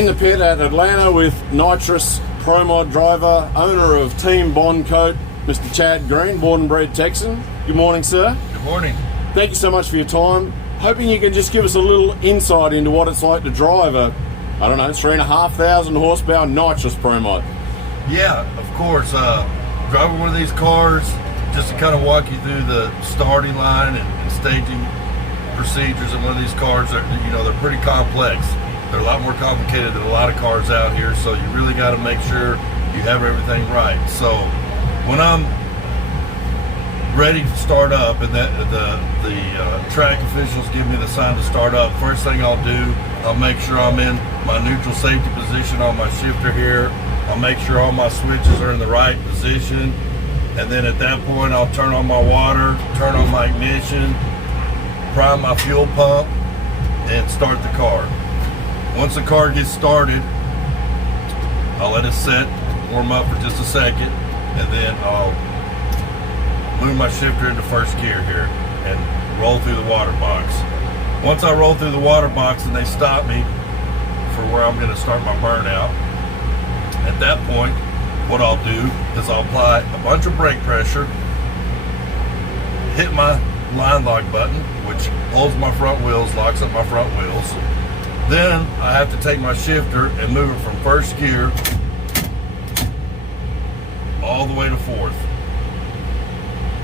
In the pit at Atlanta with Nitrous ProMod driver, owner of Team Bond Coat, Mr. Chad Green, born and bred Texan. Good morning, sir. Good morning. Thank you so much for your time. Hoping you can just give us a little insight into what it's like to drive a, 3,500 horsepower Nitrous ProMod. Yeah, of course. Driving one of these cars, just to kind of walk you through the starting line and staging procedures in one of these cars, they're pretty complex. They're a lot more complicated than a lot of cars out here, so you really got to make sure you have everything right. So when I'm ready to start up and the track officials give me the sign to start up, first thing I'll do, I'll make sure I'm in my neutral safety position on my shifter here. I'll make sure all my switches are in the right position, and then at that point I'll turn on my water, turn on my ignition, prime my fuel pump, and start the car. Once the car gets started, I'll let it set, warm up for just a second, and then I'll move my shifter into first gear here and roll through the water box. Once I roll through the water box and they stop me for where I'm going to start my burnout, at that point, what I'll do is I'll apply a bunch of brake pressure, hit my line lock button, which holds my front wheels, locks up my front wheels. Then I have to take my shifter and move it from first gear all the way to fourth.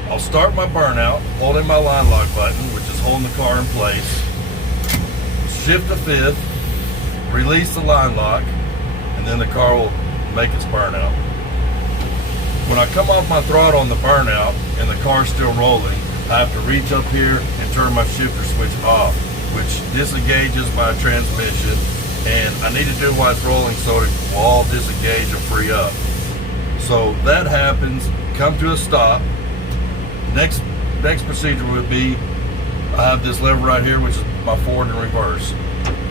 I'll start my burnout holding my line lock button, which is holding the car in place, shift to fifth, release the line lock, and then the car will make its burnout. When I come off my throttle on the burnout and the car's still rolling, I have to reach up here and turn my shifter switch off, which disengages my transmission, and I need to do while it's rolling so it will all disengage and free up. So that happens, come to a stop. Next procedure would be, I have this lever right here, which is my forward and reverse.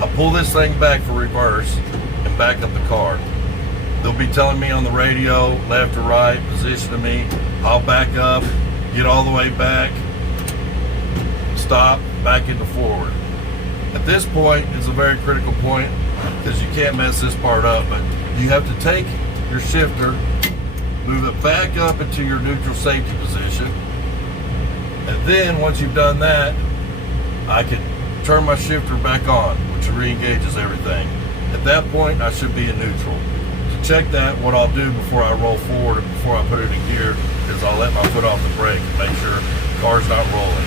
I pull this thing back for reverse and back up the car. They'll be telling me on the radio, left or right, positioning me. I'll back up, get all the way back, stop, back into forward. At this point is a very critical point because you can't mess this part up, but you have to take your shifter, move it back up into your neutral safety position, and then once you've done that, I can turn my shifter back on, which re-engages everything. At that point, I should be in neutral. To check that, what I'll do before I roll forward, before I put it in gear, is I'll let my foot off the brake and make sure the car's not rolling.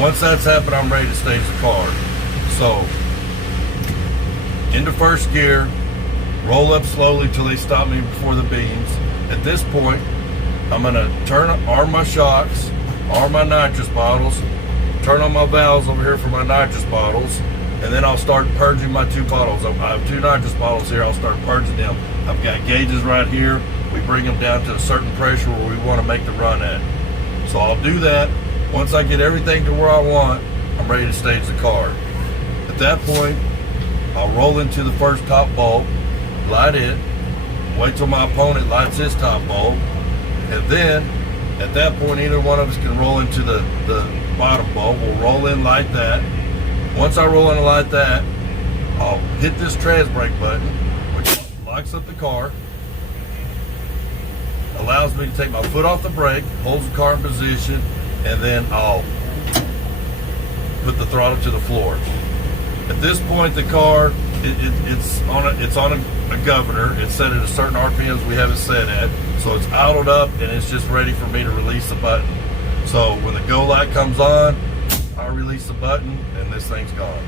Once that's happened, I'm ready to stage the car. So, into first gear, roll up slowly till they stop me before the beams. At this point, I'm gonna arm my shocks, arm my nitrous bottles, turn on my valves over here for my nitrous bottles, and then I'll start purging my two bottles. I have two nitrous bottles here, I'll start purging them. I've got gauges right here. We bring them down to a certain pressure where we wanna make the run at. So I'll do that. Once I get everything to where I want, I'm ready to stage the car. At that point, I'll roll into the first top bulb, light it, wait till my opponent lights his top bulb, and then at that point either one of us can roll into the bottom bulb. We'll roll in, light that. Once I roll in and light that, I'll hit this trans brake button, which locks up the car, allows me to take my foot off the brake, holds the car in position, and then I'll put the throttle to the floor. At this point, the car, it's on a governor. It's set at a certain RPMs we have it set at. So it's idled up and it's just ready for me to release the button. So when the go light comes on, I release the button and this thing's gone.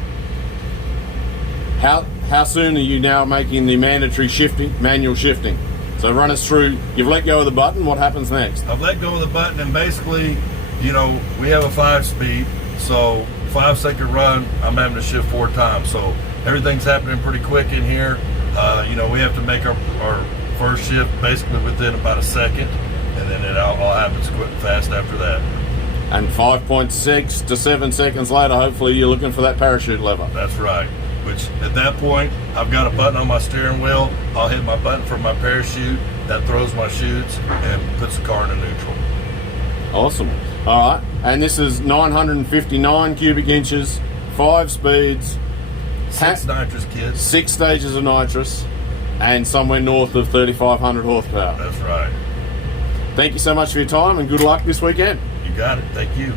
How soon are you now making the mandatory manual shifting? So run us through, you've let go of the button, what happens next? I've let go of the button and basically, we have a 5-speed, so 5-second run, I'm having to shift 4 times. So everything's happening pretty quick in here. We have to make our first shift basically within about a second, and then it all happens quick and fast after that. And 5.6 to 7 seconds later, hopefully you're looking for that parachute lever. That's right. Which at that point, I've got a button on my steering wheel. I'll hit my button for my parachute. That throws my chutes and puts the car into neutral. Awesome. All right. And this is 959 cubic inches, 5 speeds, 6 nitrous kits. 6 stages of nitrous, and somewhere north of 3,500 horsepower. That's right. Thank you so much for your time, and good luck this weekend. You got it. Thank you.